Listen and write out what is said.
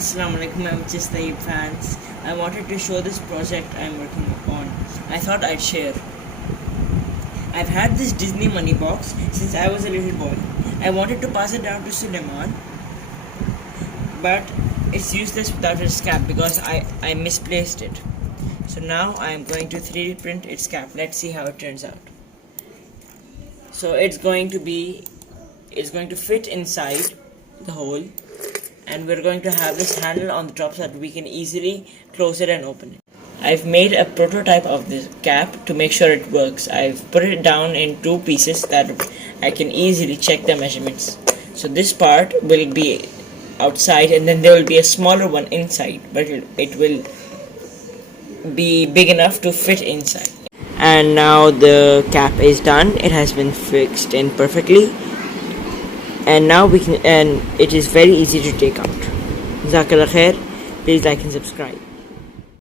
Assalamualaikum, I'm just Tayyib fans. I wanted to show this project I'm working on. I thought I'd share. I've had this Disney money box since I was a little boy. I wanted to pass it down to Suleiman, but it's useless without its cap because I misplaced it. So now I'm going to 3D print its cap. Let's see how it turns out. So it's going to fit inside the hole, and we're going to have this handle on the top so that we can easily close it and open it. I've made a prototype of this cap to make sure it works. I've put it down in two pieces that I can easily check the measurements. So this part will be outside, and then there will be a smaller one inside, but it will be big enough to fit inside. And now the cap is done. It has been fixed in perfectly, and now it is very easy to take out. Jazakallah khair. Please like and subscribe.